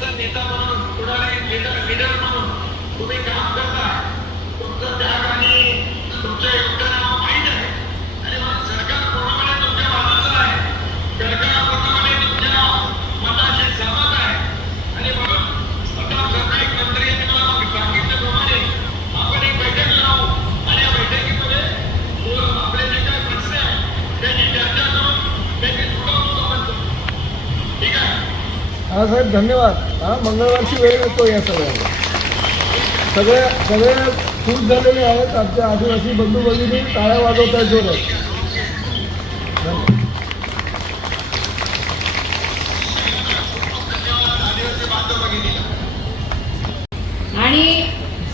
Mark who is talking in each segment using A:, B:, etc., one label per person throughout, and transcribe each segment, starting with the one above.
A: देशाचा नेता म्हणून पुढारी लिडर म्हणून तुम्ही काम करता. हा साहेब धन्यवाद. हा मंगळवारची वेळ येतो या सगळ्याला सगळ्या सगळे खुश झालेले आहेत. आमच्या आदिवासी बंधू भगिनी टाळ्या वाजवत आहेत जोरात.
B: आणि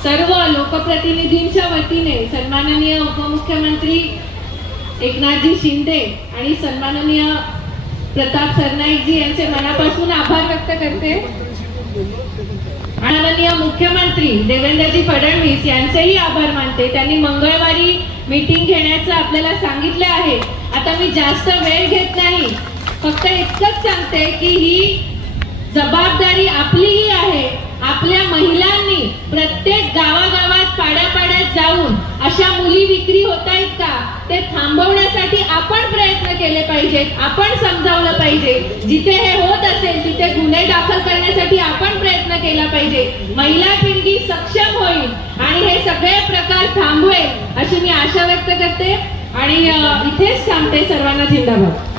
B: सर्व लोकप्रतिनिधींच्या वतीने सन्माननीय उपमुख्यमंत्री एकनाथजी शिंदे आणि सन्माननीय प्रताप सरनाईकजी यांचे मनापासून आभार व्यक्त करते. माननीय मुख्यमंत्री देवेंद्रजी फडणवीस यांचेही आभार मानते. त्यांनी मंगळवारी मीटिंग घेण्याचं आपल्याला सांगितलं आहे. आता मी जास्त वेळ घेत नाही. फक्त इतकंच सांगते की ही जबाबदारी आपलीही आहे. आपल्या महिलांनी अशा मुली विक्री होत आहेत का? ते थांबवण्यासाठी आपण प्रयत्न केले पाहिजेत आपण समजावलं पाहिजे. जिथे हे होत असेल तिथे गुन्हे दाखल करण्यासाठी आपण प्रयत्न केला पाहिजे. महिला पिढी सक्षम होईल आणि हे सगळे प्रकार थांबवेल अशी मी आशा व्यक्त करते. आणि इथेच थांबते सर्वांना जिंदाबाद.